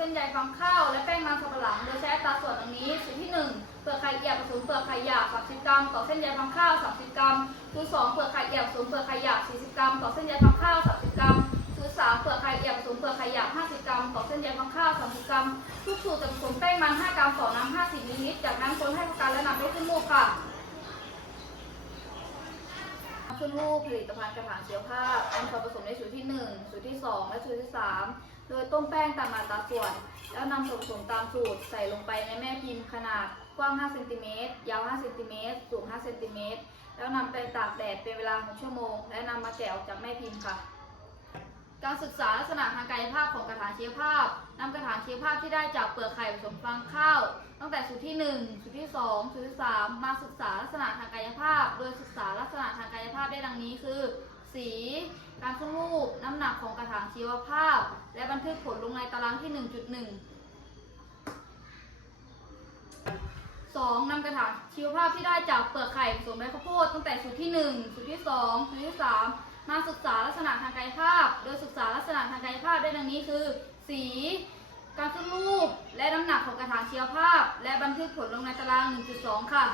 ส้นใยฟางข้าวและแป้งมันสำปะหลัง โดยใช้อัตราส่วนดังนี้ สูตรที่ 1 เปลือกไข่เอี่ยมผสมเปลือกไข่หยาบ30 กรัม ต่อเส้นใยฟางข้าว 30 กรัม สูตร 2 เปลือกไข่เอี่ยมผสมเปลือกไข่หยาบ40 กรัม ต่อเส้นใยฟางข้าว 30 กรัม สูตร 3 เปลือกไข่เอี่ยมผสมเปลือกไข่หยาบ50 กรัม ต่อเส้นใยฟางข้าว 30 กรัม ทุกสูตรจะผสมแป้งมัน 5 กรัม ต่อน้ำ50มิลลิลิตร จากนั้นคนให้เข้ากันและนำไปขึ้นรูปค่ะขึ้นรูปผลิตภัณฑ์กระถางเชียวภาพอันส่วนผสมในสูตรที่ 1 สูตรที่ 2 และสูตรที่ 3 โดยต้มแป้งตามอัตราส่วน แล้วนำส่วนผสมตามสูตรใส่ลงไปในแม่พิมพ์ขนาดกว้าง 5 เซนติเมตร ยาว 5 เซนติเมตร สูง 5 เซนติเมตร แล้วนำไปตากแดดเป็นเวลา 6 ชั่วโมง และนำมาแกะออกจากแม่พิมพ์ค่ะ การศึกษาลักษณะทางกายภาพของกระถางชีวภาพนำกระถางชีวภาพที่ได้จากเปลือกไข่ผสมฟางข้าว ตั้งแต่สูตรที่ 1 สูตรที่ 2 สูตรที่ 3 มาศึกษาลักษณะทางกายภาพ โดยศึกษาลักษณะทางกายภาพได้ดังนี้คือ สี การขึ้นรูป น้ำหนักของกระถางชีวภาพ และบันทึกผลลงในตารางที่ 1.1 2. นำกระถางชีวภาพที่ได้จากเปลือกไข่ผสมเมล็ดข้าวโพดตั้งแต่สูตรที่ 1 สูตรที่ 2 สูตรที่ 3 มาศึกษาลักษณะทางกายภาพ โดยศึกษาลักษณะทางกายภาพได้ดังนี้คือ สี การขึ้นรูป และน้ำหนักของกระถางชีวภาพ และบันทึกผลลงในตาราง 1.2 ค่ะ